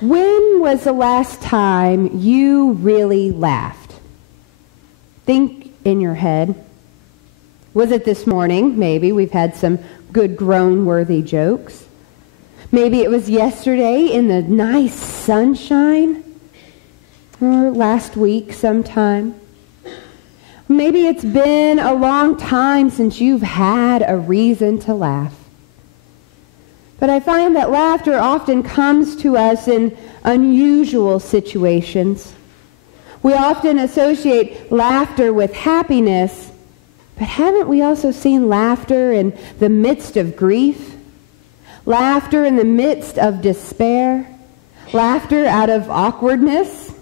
When was the last time you really laughed? Think in your head. Was it this morning? Maybe. We've had some good groan-worthy jokes. Maybe it was yesterday in the nice sunshine. Or last week sometime. Maybe it's been a long time since you've had a reason to laugh. But I find that laughter often comes to us in unusual situations. We often associate laughter with happiness, but haven't we also seen laughter in the midst of grief? Laughter in the midst of despair? Laughter out of awkwardness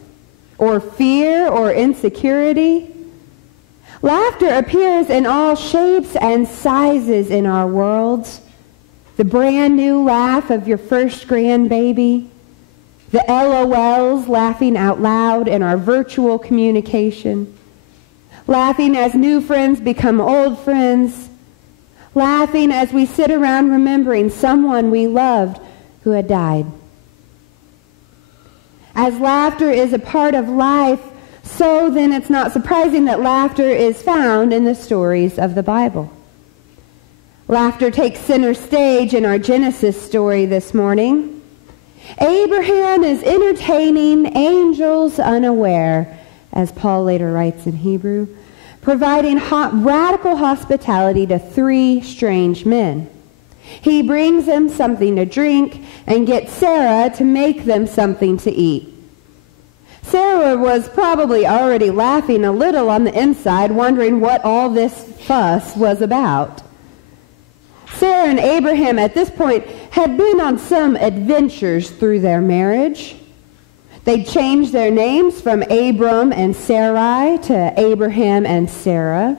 or fear or insecurity? Laughter appears in all shapes and sizes in our worlds. The brand new laugh of your first grandbaby, the LOLs laughing out loud in our virtual communication, laughing as new friends become old friends, laughing as we sit around remembering someone we loved who had died. As laughter is a part of life, so then it's not surprising that laughter is found in the stories of the Bible. Laughter takes center stage in our Genesis story this morning. Abraham is entertaining angels unaware, as Paul later writes in Hebrew, providing radical hospitality to 3 strange men. He brings them something to drink and gets Sarah to make them something to eat. Sarah was probably already laughing a little on the inside, wondering what all this fuss was about. Sarah and Abraham at this point had been on some adventures through their marriage. They'd changed their names from Abram and Sarai to Abraham and Sarah.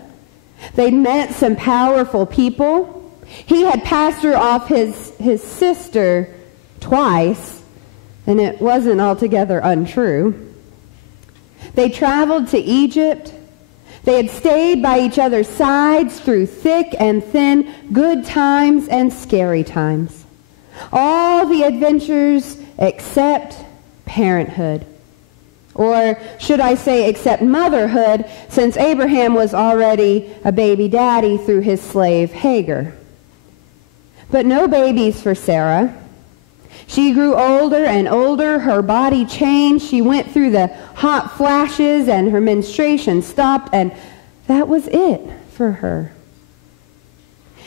They'd met some powerful people. He had passed her off his sister twice, and it wasn't altogether untrue. They traveled to Egypt. They had stayed by each other's sides through thick and thin, good times and scary times. All the adventures except parenthood. Or should I say except motherhood, since Abraham was already a baby daddy through his slave Hagar. But no babies for Sarah. She grew older and older, her body changed, she went through the hot flashes and her menstruation stopped, and that was it for her.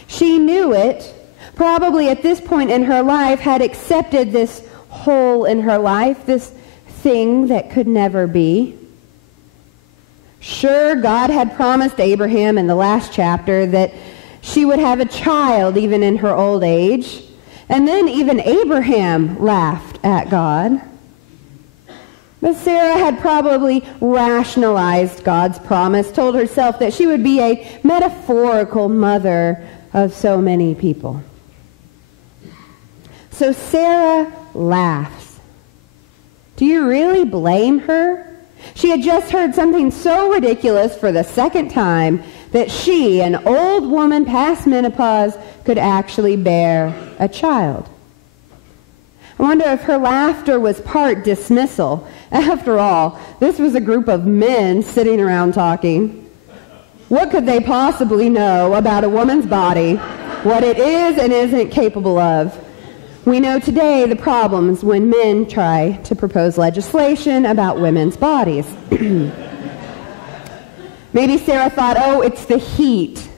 She knew it, probably at this point in her life had accepted this hole in her life, this thing that could never be. Sure, God had promised Abraham in the last chapter that she would have a child even in her old age. And then even Abraham laughed at God. But Sarah had probably rationalized God's promise, told herself that she would be a metaphorical mother of so many people. So Sarah laughs. Do you really blame her? She had just heard something so ridiculous for the second time that she, an old woman past menopause, could actually bear a child. I wonder if her laughter was part dismissal. After all, this was a group of men sitting around talking. What could they possibly know about a woman's body, what it is and isn't capable of? We know today the problems when men try to propose legislation about women's bodies. Maybe Sarah thought, oh, it's the heat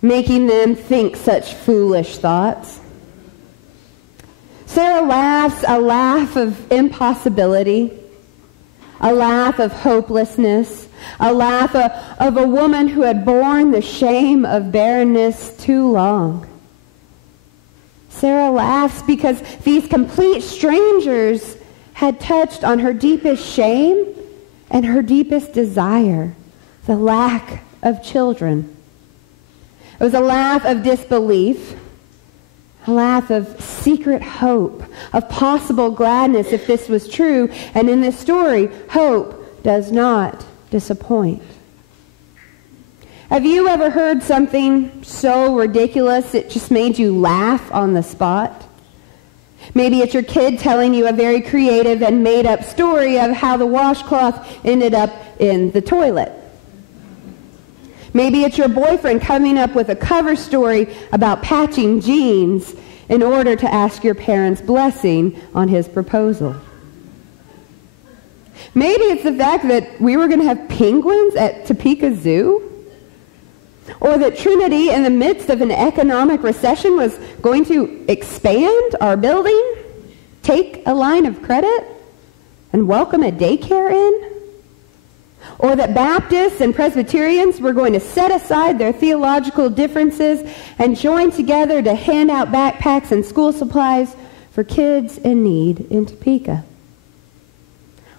making them think such foolish thoughts. Sarah laughs a laugh of impossibility, a laugh of hopelessness, a laugh of a woman who had borne the shame of barrenness too long. Sarah laughs because these complete strangers had touched on her deepest shame and her deepest desire, the lack of children. It was a laugh of disbelief, a laugh of secret hope, of possible gladness if this was true. And in this story, hope does not disappoint. Have you ever heard something so ridiculous it just made you laugh on the spot? Maybe it's your kid telling you a very creative and made-up story of how the washcloth ended up in the toilet. Maybe it's your boyfriend coming up with a cover story about patching jeans in order to ask your parents' blessing on his proposal. Maybe it's the fact that we were going to have penguins at Topeka Zoo. Or that Trinity, in the midst of an economic recession, was going to expand our building, take a line of credit, and welcome a daycare in. Or that Baptists and Presbyterians were going to set aside their theological differences and join together to hand out backpacks and school supplies for kids in need in Topeka.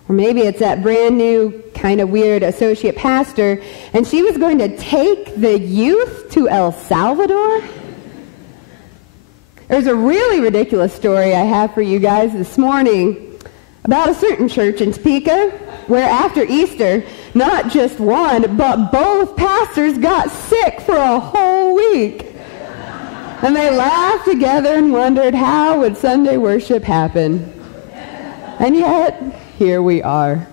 Or maybe it's that brand new, kind of weird associate pastor, and she was going to take the youth to El Salvador. There's a really ridiculous story I have for you guys this morning about a certain church in Topeka where after Easter, not just one, but both pastors got sick for a whole week. And they laughed together and wondered how would Sunday worship happen. And yet, here we are.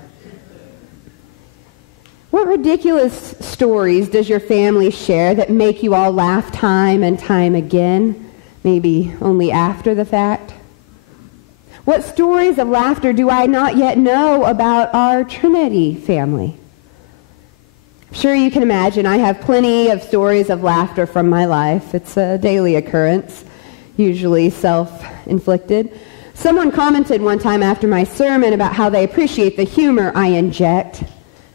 What ridiculous stories does your family share that make you all laugh time and time again, maybe only after the fact? What stories of laughter do I not yet know about our Trinity family? I'm sure you can imagine I have plenty of stories of laughter from my life. It's a daily occurrence, usually self-inflicted. Someone commented one time after my sermon about how they appreciate the humor I inject.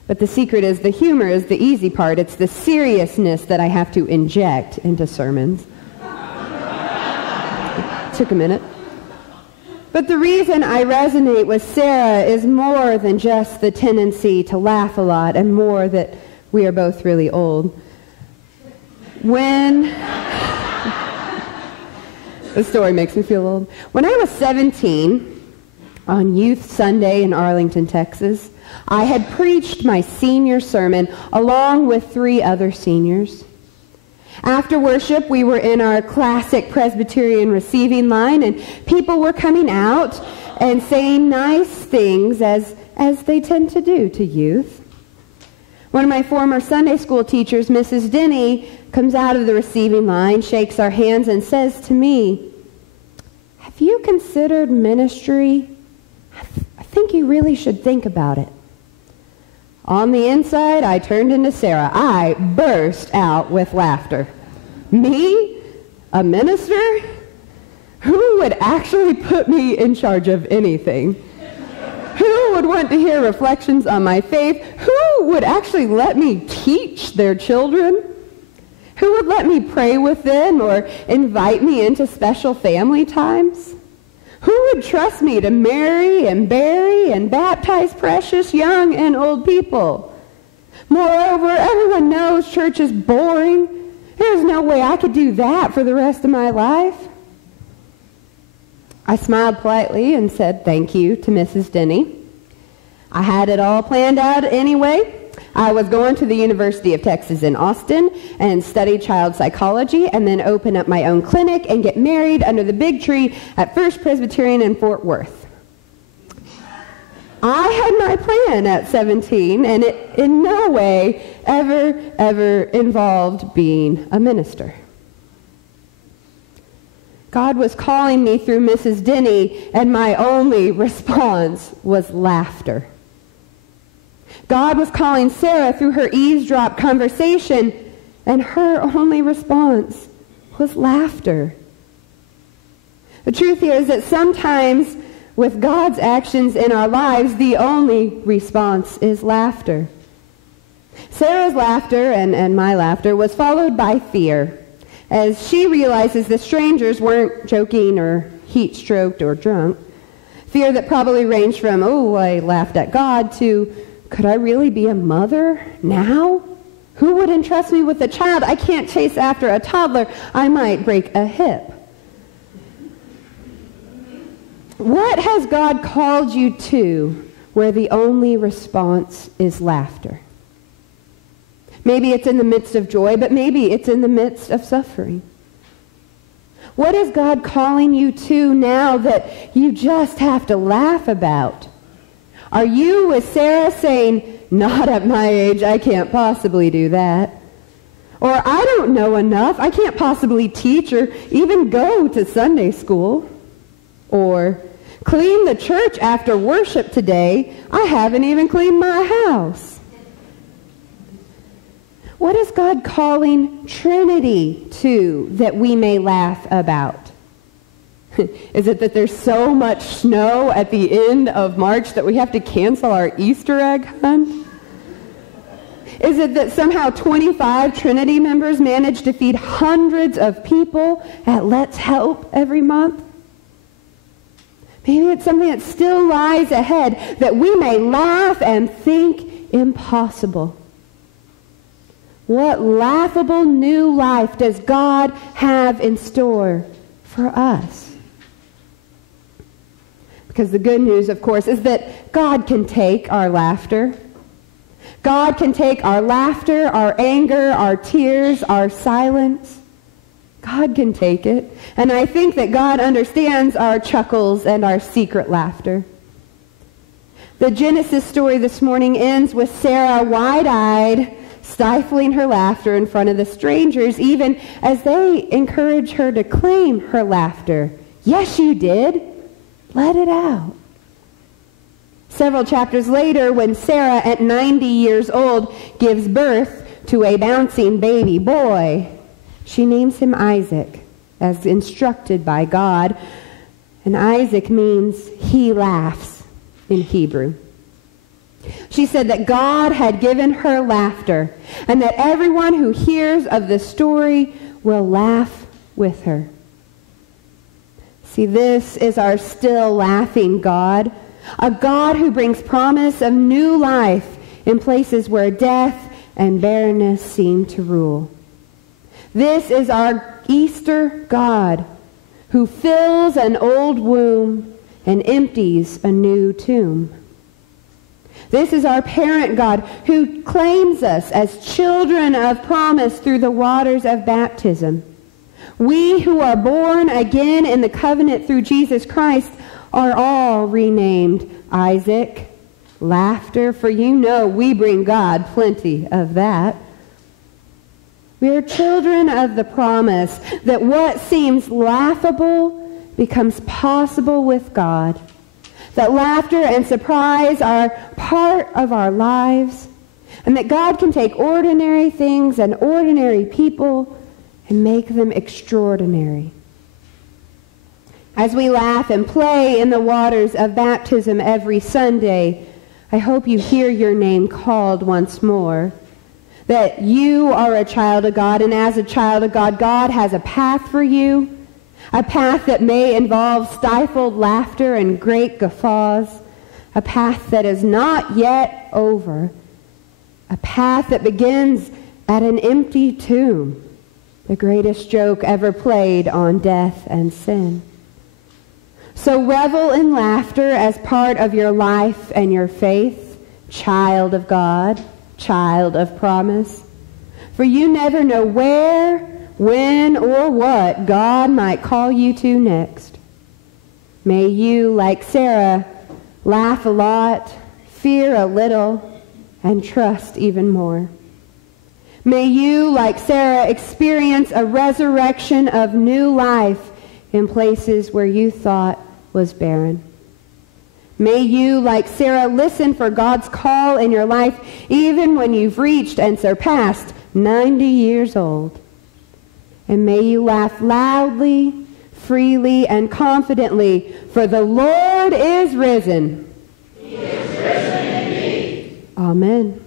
But the secret is the humor is the easy part. It's the seriousness that I have to inject into sermons. It took a minute. But the reason I resonate with Sarah is more than just the tendency to laugh a lot and more that we are both really old. The story makes me feel old. When I was 17, on Youth Sunday in Arlington, Texas, I had preached my senior sermon along with 3 other seniors. After worship, we were in our classic Presbyterian receiving line, and people were coming out and saying nice things as they tend to do to youth. One of my former Sunday school teachers, Mrs. Denny, comes out of the receiving line, shakes our hands, and says to me, "Have you considered ministry? I think you really should think about it." On the inside, I turned into Sarah. I burst out with laughter. Me? A minister? Who would actually put me in charge of anything? Who would want to hear reflections on my faith? Who would actually let me teach their children? Who would let me pray with them or invite me into special family times? Who would trust me to marry and bury and baptize precious young and old people? Moreover, everyone knows church is boring. There's no way I could do that for the rest of my life. I smiled politely and said thank you to Mrs. Denny. I had it all planned out anyway. I was going to the University of Texas in Austin and study child psychology and then open up my own clinic and get married under the big tree at First Presbyterian in Fort Worth. I had my plan at 17, and it in no way ever involved being a minister. God was calling me through Mrs. Denny, and my only response was laughter. God was calling Sarah through her eavesdrop conversation, and her only response was laughter. The truth here is that sometimes with God's actions in our lives, the only response is laughter. Sarah's laughter and my laughter was followed by fear, as she realizes the strangers weren't joking or heat-stroked or drunk. Fear that probably ranged from, oh, I laughed at God, to, could I really be a mother now? Who would entrust me with a child? I can't chase after a toddler. I might break a hip. What has God called you to where the only response is laughter? Maybe it's in the midst of joy, but maybe it's in the midst of suffering. What is God calling you to now that you just have to laugh about? Are you with Sarah saying, not at my age, I can't possibly do that? Or I don't know enough, I can't possibly teach or even go to Sunday school? Or clean the church after worship today, I haven't even cleaned my house. What is God calling Trinity to that we may laugh about? Is it that there's so much snow at the end of March that we have to cancel our Easter egg hunt? Is it that somehow 25 Trinity members manage to feed hundreds of people at Let's Help every month? Maybe it's something that still lies ahead that we may laugh and think impossible. What laughable new life does God have in store for us? Because the good news, of course, is that God can take our laughter. God can take our laughter, our anger, our tears, our silence. God can take it. And I think that God understands our chuckles and our secret laughter. The Genesis story this morning ends with Sarah wide-eyed, stifling her laughter in front of the strangers, even as they encourage her to claim her laughter. Yes, you did. Let it out. Several chapters later, when Sarah, at 90 years old, gives birth to a bouncing baby boy, she names him Isaac, as instructed by God. And Isaac means he laughs in Hebrew. She said that God had given her laughter, and that everyone who hears of the story will laugh with her. See, this is our still laughing God, a God who brings promise of new life in places where death and barrenness seem to rule. This is our Easter God, who fills an old womb and empties a new tomb. This is our parent God, who claims us as children of promise through the waters of baptism. We who are born again in the covenant through Jesus Christ are all renamed Isaac, laughter, for you know we bring God plenty of that. We are children of the promise that what seems laughable becomes possible with God, that laughter and surprise are part of our lives, and that God can take ordinary things and ordinary people and make them extraordinary. As we laugh and play in the waters of baptism every Sunday, I hope you hear your name called once more, that you are a child of God, and as a child of God, God has a path for you, a path that may involve stifled laughter and great guffaws, a path that is not yet over, a path that begins at an empty tomb, the greatest joke ever played on death and sin. So revel in laughter as part of your life and your faith, child of God, child of promise. For you never know where, when, or what God might call you to next. May you, like Sarah, laugh a lot, fear a little, and trust even more. May you, like Sarah, experience a resurrection of new life in places where you thought was barren. May you, like Sarah, listen for God's call in your life even when you've reached and surpassed 90 years old. And may you laugh loudly, freely, and confidently, for the Lord is risen. He is risen indeed. Amen.